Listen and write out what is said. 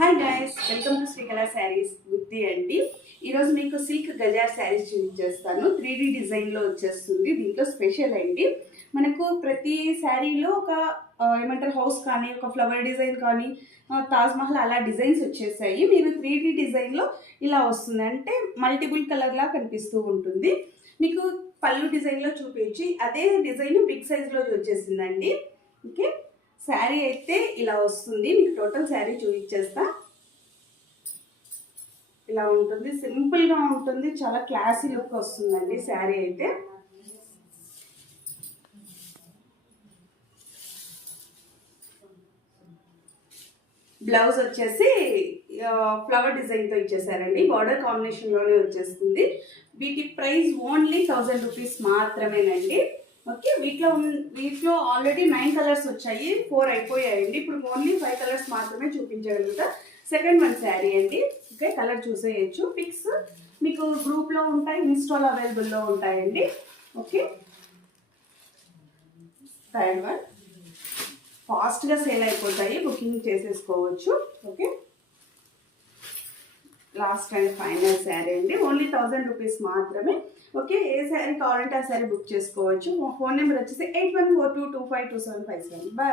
Hi guys, welcome to Srikala sarees. Gutti అండి. ఈరోజు మీకు సిల్క్ గజార్ శారీస్ చూపించేస్తాను. 3D డిజైన్లో వచ్చేస్తుంది. దీంట్లో స్పెషల్ అండి, మనకు ప్రతి శారీలో ఒక ఏమంటారు హౌస్ కానీ, ఒక ఫ్లవర్ డిజైన్ కానీ, తాజ్ మహల్ అలా డిజైన్స్ వచ్చేసాయి. మీరు 3D డిజైన్లో ఇలా వస్తుంది, అంటే మల్టిపుల్ కలర్లా కనిపిస్తూ ఉంటుంది. మీకు పళ్ళు డిజైన్లో చూపించి అదే డిజైన్ బిగ్ సైజ్లో వచ్చేసిందండి. ఓకే, శారీ అయితే ఇలా వస్తుంది. మీకు టోటల్ శారీ చూపించేస్తా. ఇలా ఉంటుంది, సింపుల్గా ఉంటుంది, చాలా క్లాసీ లుక్ వస్తుందండి శారీ అయితే. బ్లౌజ్ వచ్చేసి ఫ్లవర్ డిజైన్తో ఇచ్చేసారండి. బార్డర్ కాంబినేషన్లోనే వచ్చేస్తుంది. వీటి ప్రైస్ ఓన్లీ 1000 రూపీస్ మాత్రమేనండి. ఓకే, వీటిలో ఆల్రెడీ 9 కలర్స్ వచ్చాయి, 4 అయిపోయాయండి. ఇప్పుడు ఓన్లీ 5 కలర్స్ మాత్రమే చూపించగలుగుతా. సెకండ్ వన్ శారీ అండి. Okay, colour చూసేయచ్చు. పిక్స్ మీకు గ్రూప్లో ఉంటాయి, ఇన్స్టాల్ అవైలబుల్లో ఉంటాయండి. ఓకే, థర్డ్ వన్ ఫాస్ట్గా సేల్ అయిపోతాయి, బుకింగ్ చేసేసుకోవచ్చు. Okay, last and final sari అండి. ఓన్లీ 1000 రూపీస్ మాత్రమే. ఓకే, ఏ శారీ కావాలంటే ఆ శారీ బుక్ చేసుకోవచ్చు. మా ఫోన్ నెంబర్ వచ్చేసి 8142252757. బాయ్.